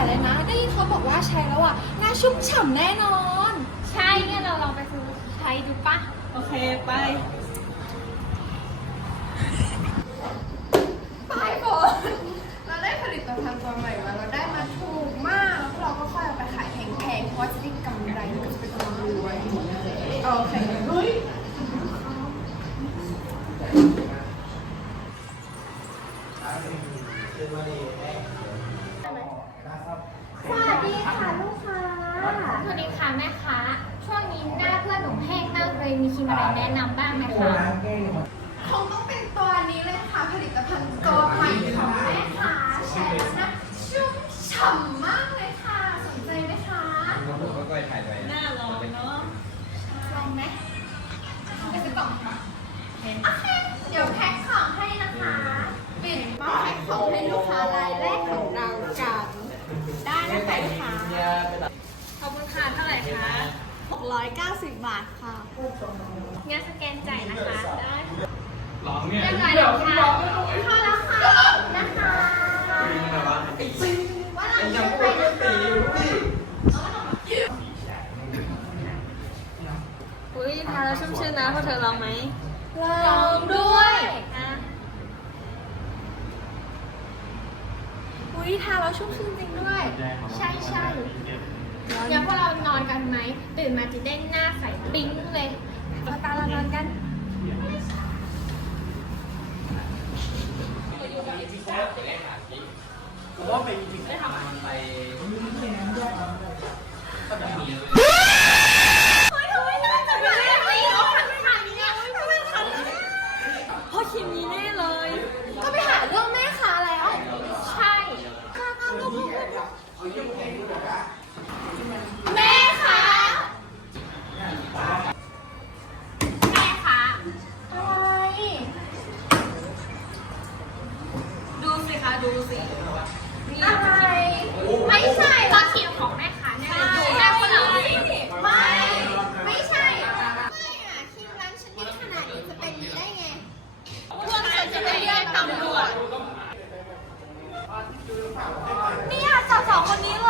แตเลยนะได้ยินเขาบอกว่าใช้แล้วอ่ะน่าชุ่มฉ่ำแน่นอน ใช่เนี่ยเราลองไปซื้อใช้ดูปะโอเคไป ไปบอเราได้ผลิตภัณฑ์ตัวใหม่มาเราได้มาถูกมาก แล้วเราก็ค่อยไปขายแพงๆ เพราะจะได้กำไรเปว้โอเคเฮ้ยสวัสดีค่ะลูกค้าสวัสีค่ะ แม่ค้าช่วงนี้หน้าเพื่อนหนุ่มแห้งมากเลยมีคีมอะไรแนะนำบ้างไหมคะ คงต้องเป็นตัวนี้เลยค่ะ ผลิตภัณฑ์ตัวใหม่ค่ะไรคะขอบคุณค่ะเท่าไหร่คะ 690 บาทค่ะ งานสแกนจ่ายนะคะ ได้หลังเนี่ยเรียบร้อยแล้วค่ะพอแล้วค่ะนะคะปีนรีว่าเราจะไปตีอุ้ชุ่มชื่นนะพอเธอลองไหม ลองด้วยราชุ่มชื้นจริงด้วยใช่ใช่แล้วพอเรานอนกันไหมตื่นมาจะเด้งหน้าใสปิ้งเลยตาตาเรานอนกันผมว่าเป็นจริงๆได้ทำไปูสิอะไร ไม่ใช่ตอนเทียมของแม่ค้าแน่ใช่ไม่ ไม่ใช่ไม่ไม่ใช่อะทีมร้านชนิดขนาดนี้ จะเป็นนี้ได้ไงพวกเราจะไปเรียกตำรวจนี่อ่ะจับสองคนนี้เลย